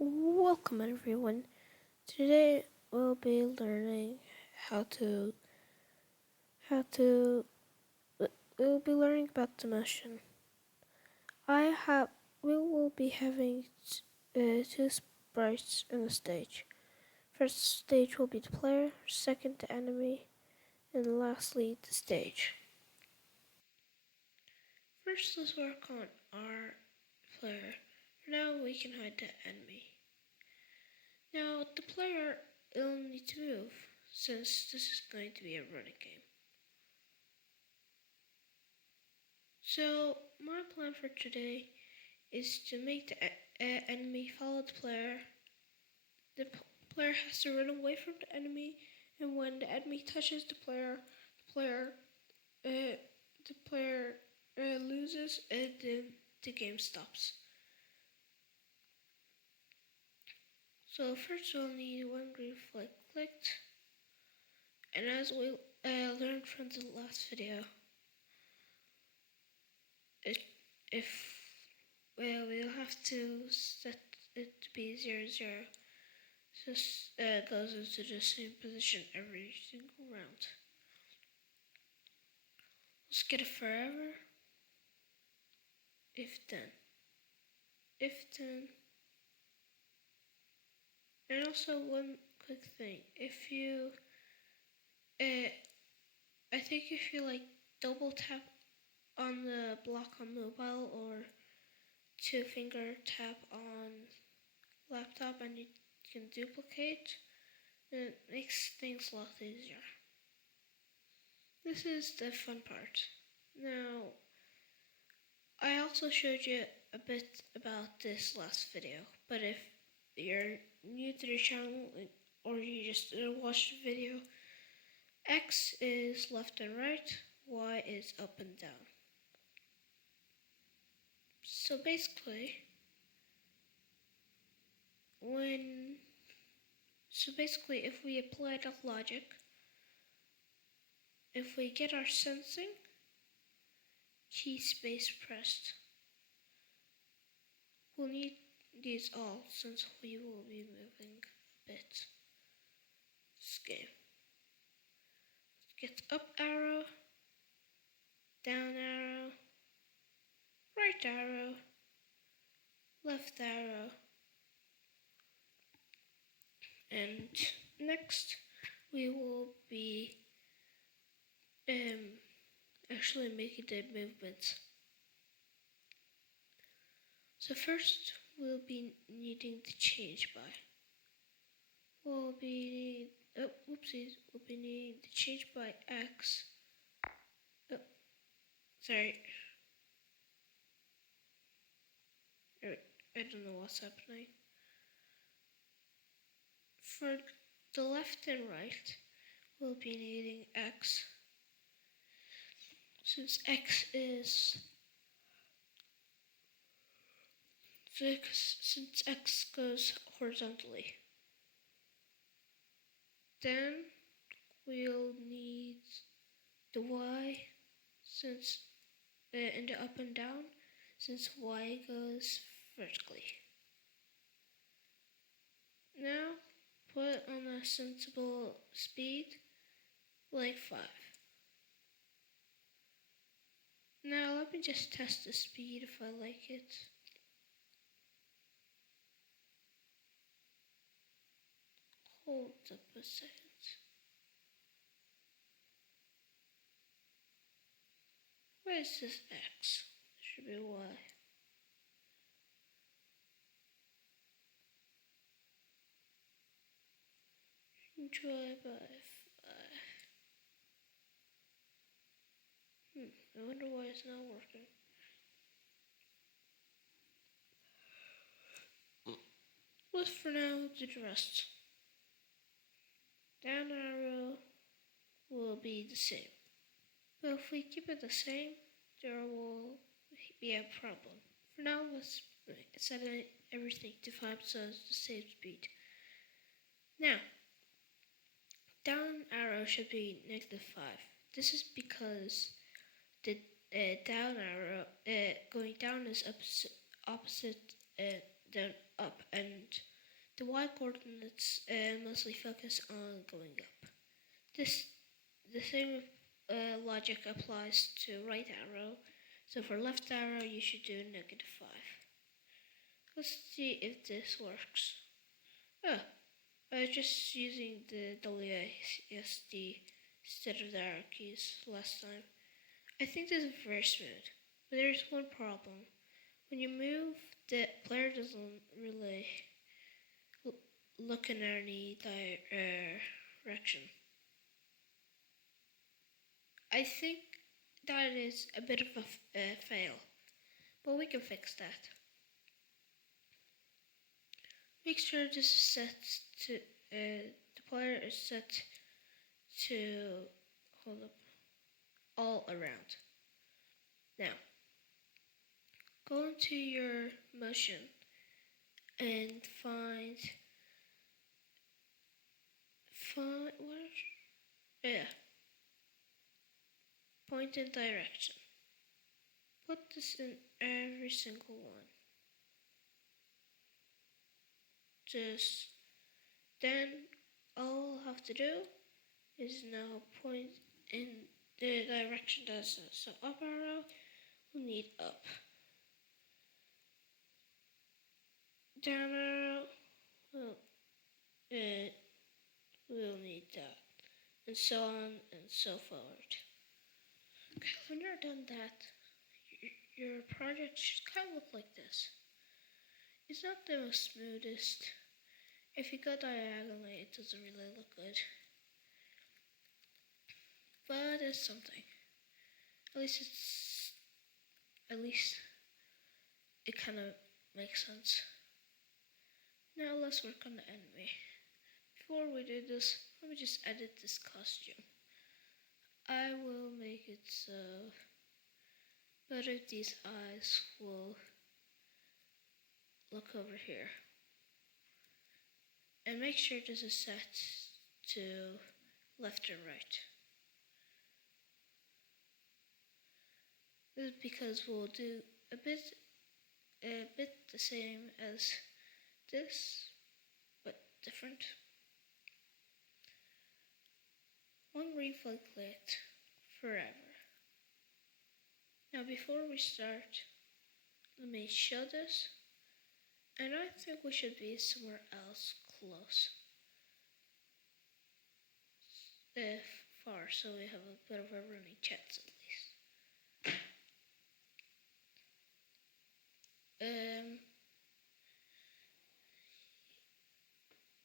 Welcome everyone. Today we'll be learning how to we'll be learning about the mission. We will be having two sprites in the stage. First stage will be the player, second the enemy, and lastly the stage. First let's work on our player. For now we can hide the enemy. Now the player will need to move since this is going to be a running game. So my plan for today is to make the enemy follow the player. The player has to run away from the enemy, and when the enemy touches the player, the player loses, and then the game stops. So first we'll need one green flag clicked, and as we learned from the last video, if we'll have to set it to be 0-0. This goes into the same position every single round. Let's get a forever. If then. And also one quick thing. If you, I think if you like double tap on the block on mobile or two finger tap on laptop and you can duplicate, it makes things a lot easier. This is the fun part. Now, I also showed you a bit about this last video, but if you're new to the channel or you just didn't watch the video, X is left and right, Y is up and down. So basically, if we apply that logic, if we get our sensing, key space pressed, we'll need these all since we will be moving a bit this game. Get up arrow, down arrow, right arrow, left arrow, and next we will be actually making the movements. So first we'll be needing to change by. We'll be needing to change by X. Oh, sorry. I don't know what's happening. For the left and right, we'll be needing X. Since X goes horizontally. Then we'll need the Y since in the up and down, since Y goes vertically. Now put on a sensible speed, like 5. Now let me just test the speed if I like it. Hold up a second. Where is this X? It should be Y. Try by 5. I wonder why it's not working. Let's for now do the rest. Down arrow will be the same. But if we keep it the same, there will be a problem. For now, let's set everything to 5 so it's the same speed. Now, down arrow should be -5. This is because the down arrow going down is opposite than up, and y coordinates mostly focus on going up. The same logic applies to right arrow. So for left arrow, you should do -5. Let's see if this works. Oh, just using the WASD instead of the arrow keys last time. I think this is very smooth, but there's one problem. When you move, the player doesn't really look in any direction. I think that is a bit of a fail, but we can fix that. Make sure this is set to, the player is set to, hold up, all around. Now, go into your motion and find what? Yeah, point and direction. Put this in every single one. Just then all I'll have to do is now point in the direction that says so up arrow will need up. Down arrow will need that. And so on and so forward. Okay, when you're done that, your project should kind of look like this. It's not the most smoothest. If you go diagonally, it doesn't really look good. But it's something. At least it kind of makes sense. Now let's work on the enemy. Before we do this, let me just edit this costume. I will make it so both of these eyes will look over here. And make sure this is set to left or right. This is because we'll do a bit the same as this, but different. One reflex lit forever. Now before we start, let me show this. And I think we should be somewhere else close. Far, so we have a bit of a running chance at least.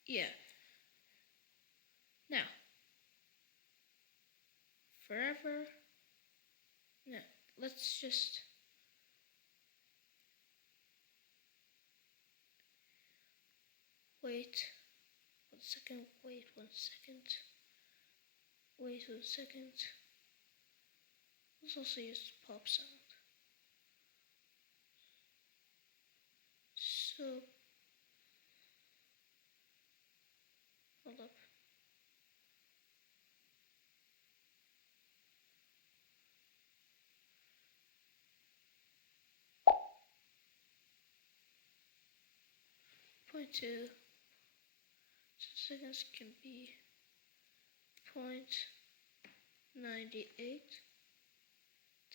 Yeah. Now, forever. No, let's just wait 1 second. Wait 1 second. Wait 1 second. Let's also use the pop sound. So, hold up. Point 2 seconds can be 0.98.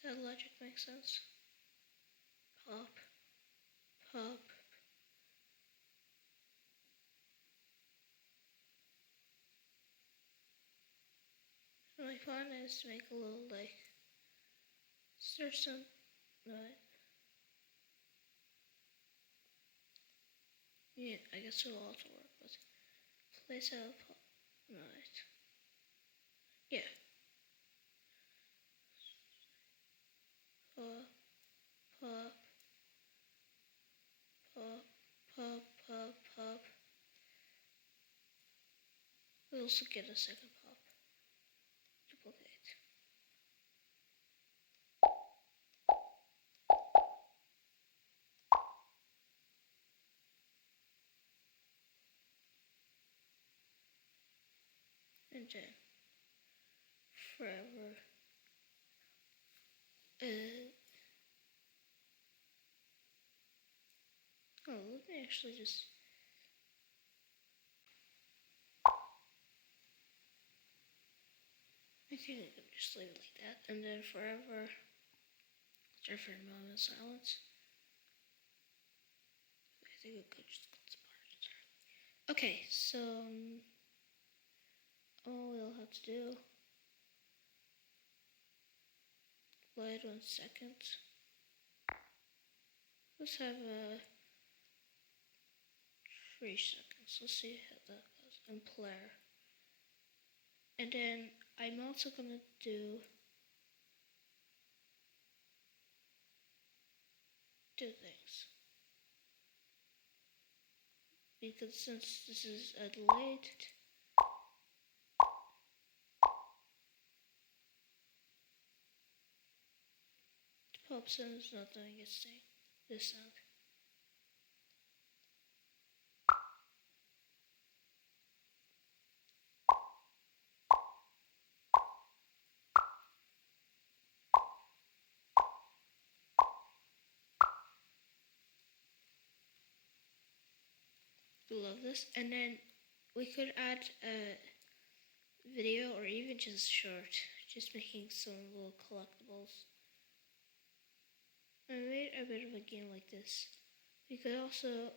That logic makes sense. Pop, pop. My plan is to make a little like start some right. Yeah, I guess it'll also work, but place a pop right. Yeah. Pop, pop, pop, pop, pop, pop. We'll also get a second pop. Duplicate. And then forever. Oh, let me actually just think I can just leave it like that, and then forever. Sorry for a moment of silence. I think I could just cut this part. Okay, so all we'll have to do. Wait 1 second. Let's have 3 seconds. Let's see how that goes. And player. And then I'm also gonna do two things. Because since this is a delayed, the pop sound is not doing its thing. This sound. Love this. And then we could add a video or even just short, just making some little collectibles. I made a bit of a game like this. We could also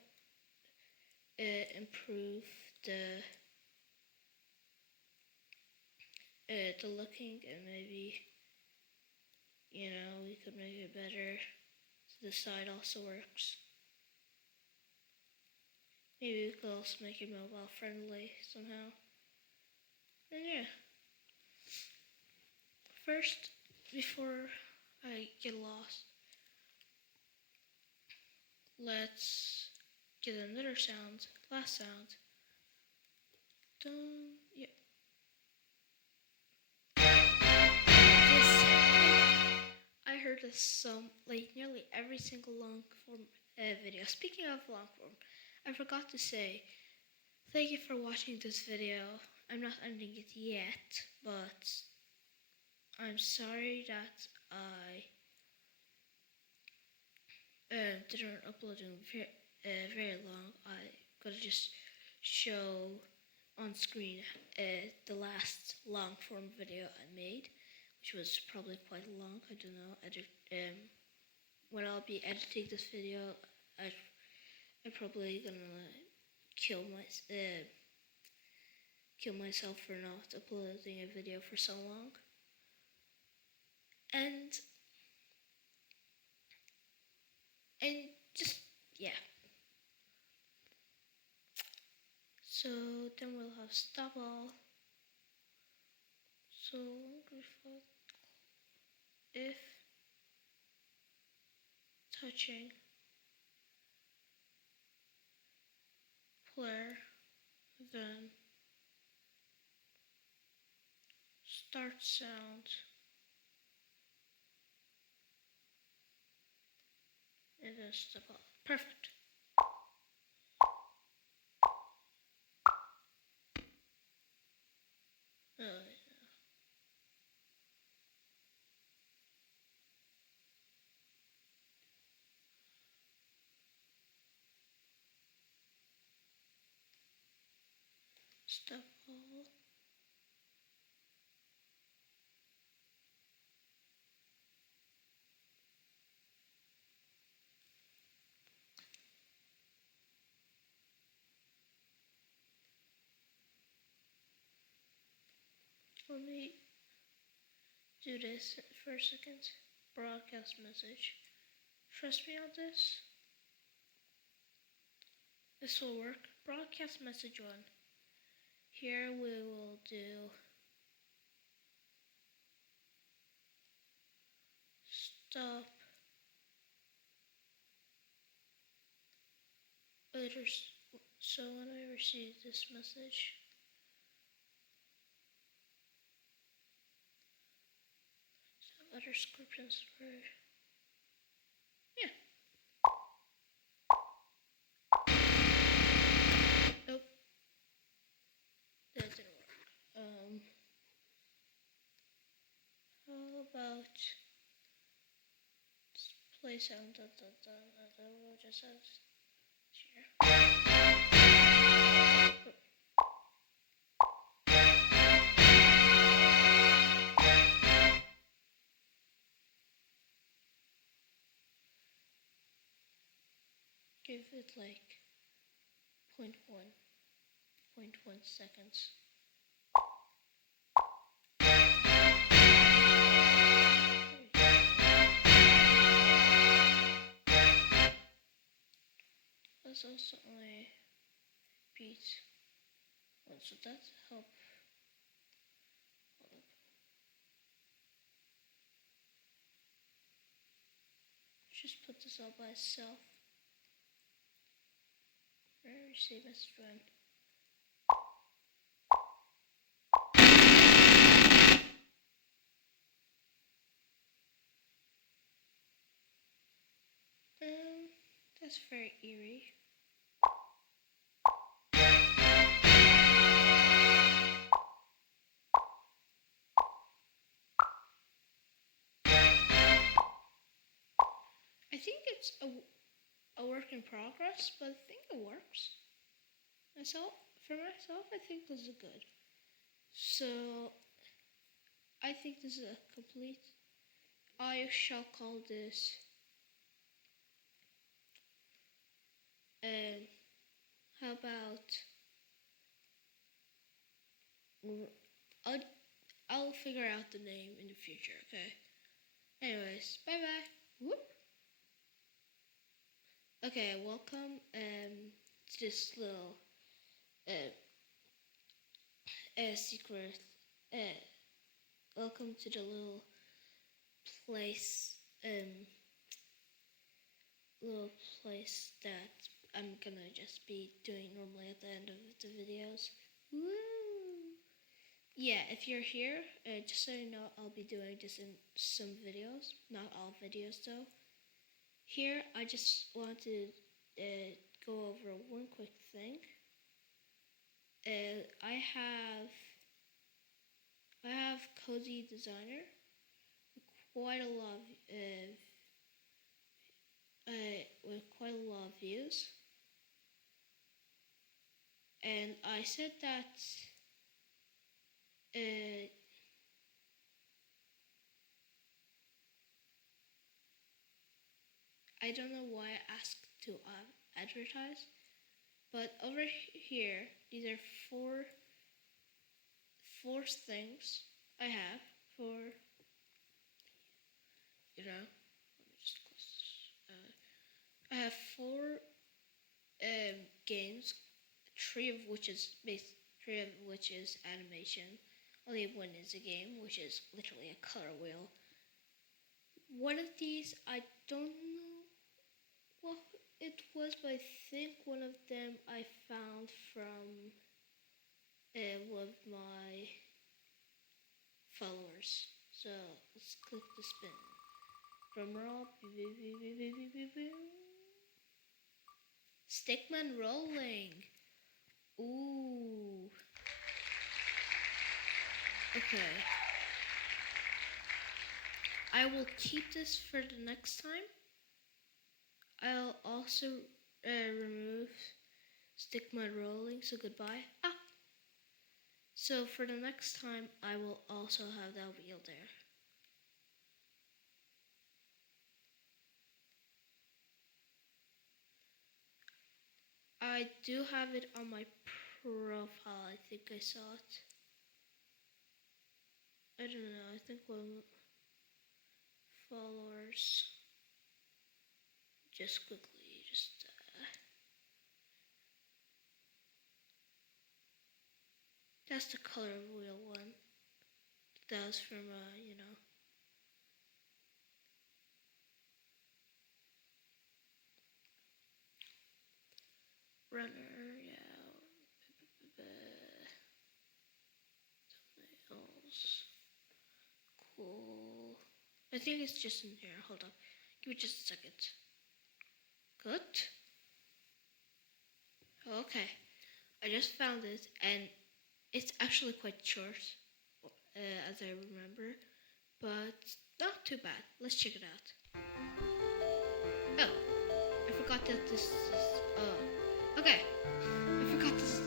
improve the looking, and maybe, we could make it better so the side also works. Maybe we could also make it mobile friendly somehow. And yeah. First, before I get lost, let's get another sound, last sound. Dun, yeah. I heard this nearly every single long form video. Speaking of long form, I forgot to say, thank you for watching this video. I'm not ending it yet, but I'm sorry that I didn't upload in very long. I gotta just show on screen the last long form video I made, which was probably quite long. I don't know. When I'll be editing this video, I'm probably gonna kill myself for not uploading a video for so long. And just, yeah. So then we'll have stop all. So if touching player, then start sound, and then stop all. Perfect. Stop all. Let me do this for a second. Broadcast message. Trust me on this. This will work. Broadcast message 1. Here we will do stop later. So when I receive this message, other descriptions for, yeah. Nope, that didn't work. How about play sound? We'll just have here. give it like 0.1 seconds. That's also my beat one, so that help. Just put this all by itself. Receive message one. That's very eerie. I think it's a work in progress, but I think it works. For myself, I think this is good. So, I think this is a complete. I shall call this. How about? I'll figure out the name in the future. Okay. Anyways, bye bye. Whoop. Okay, welcome to this little secret. Welcome to the little place that I'm gonna just be doing normally at the end of the videos. Woo! Yeah, if you're here, just so you know, I'll be doing this in some videos, not all videos though. Here, I just want to go over one quick thing. I have Cozy Designer, quite a lot with quite a lot of views, and I said that I don't know why I asked to advertise, but over here, these are four things I have for, you know, let me just close this. I have four games, three of which is animation. Only one is a game, which is literally a color wheel. One of these, I don't know what it was, but I think one of them I found from one of my followers. So let's click the spin. Drum roll. Stickman rolling. Ooh. Okay. I will keep this for the next time. I'll also remove Stickman rolling, so goodbye. So for the next time, I will also have that wheel there. I do have it on my profile. I think I saw it. I don't know. I think one followers. Just quickly, that's the color wheel one. That was from runner. Yeah. Thumbnails. Cool. I think it's just in here. Hold up. Give me just a second. Good. Okay. I just found it, and it's actually quite short, as I remember, but not too bad. Let's check it out. Oh, I forgot that this is. Oh, okay. I forgot this is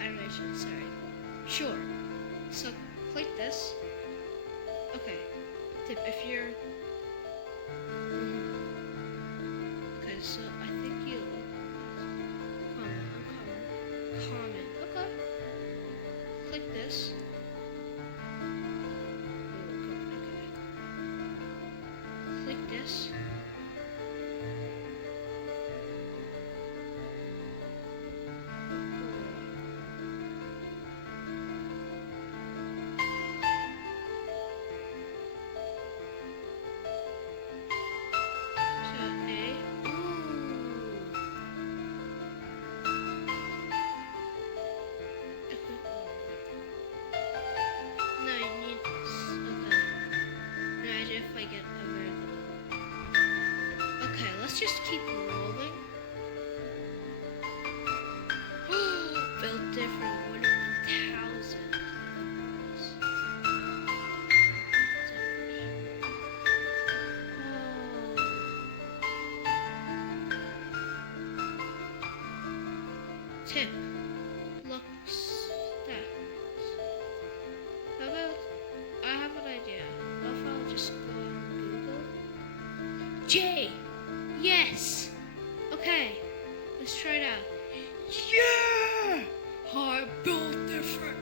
animation. Sorry. Sure. So click this. Okay. Tip: if you're. Okay, so I think tip looks that. How about I have an idea. What if I'll just go on Google? J. Yes. Okay. Let's try it out. Yeah. I built different.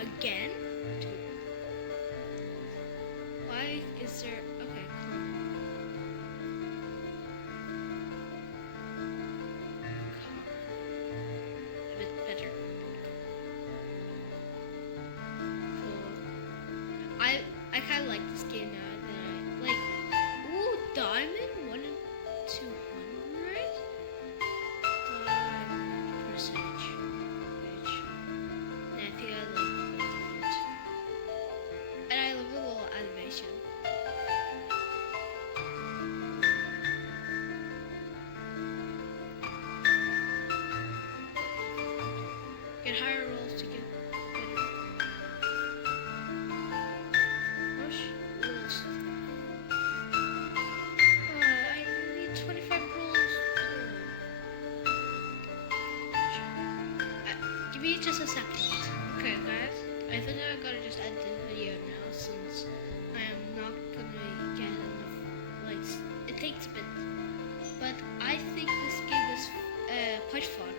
Again? Why is there... Okay, come on. A bit better. Cool. I kind of like this game now. Ooh, diamond? 1 in 200? Diamond percentage. And I think I like the different. And I love the little animation. Get higher rolls to get better. Rolls. I need 25 rolls. Give me just a second. Okay, guys. I think I gotta just end the video now since I am not gonna get enough likes. It takes a bit, but I think this game is quite fun.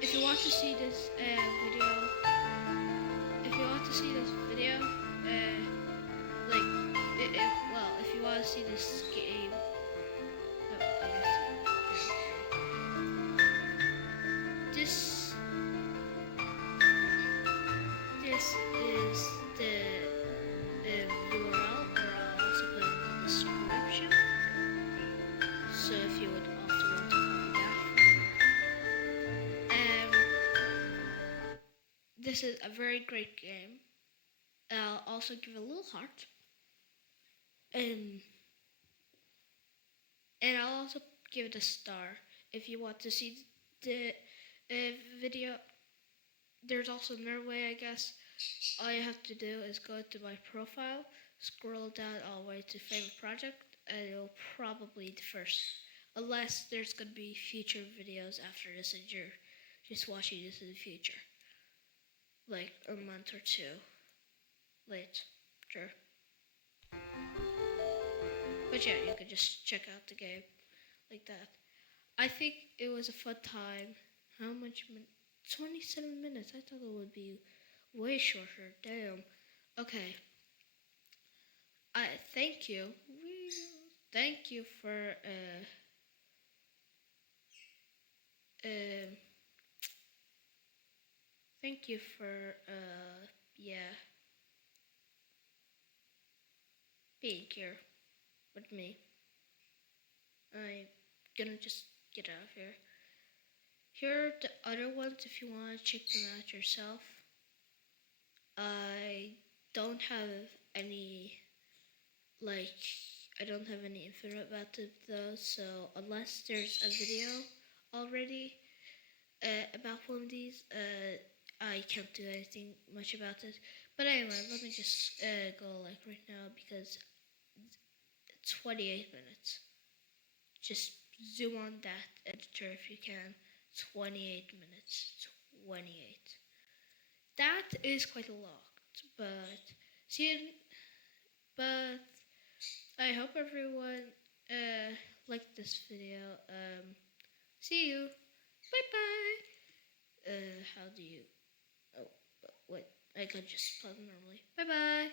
If you want to see this video, if you want to see this game, this is the URL, or I'll also put it in the description. So if you would also want to copy that. This is a very great game. I'll also give it a little heart. And I'll also give it a star. If you want to see the video, there's also another way, I guess. All you have to do is go to my profile, scroll down all the way to favorite project, and it'll probably be the first. Unless there's going to be future videos after this and you're just watching this in the future. Like a month or two later. But yeah, you could just check out the game like that. I think it was a fun time. How much? 27 minutes. I thought it would be way shorter. Damn. Okay. I thank you. Thank you for thank you for yeah, being here with me. I'm gonna just get out of here. Here are the other ones if you want to check them out yourself. I don't have any info about it though, so unless there's a video already about one of these, I can't do anything much about it. But anyway, let me just go like right now because it's 28 minutes. Just zoom on that editor if you can. 28 minutes. 28. That is quite a lot, but but I hope everyone liked this video. See you. Bye bye. How do you? Oh, wait. I could just pause normally. Bye bye.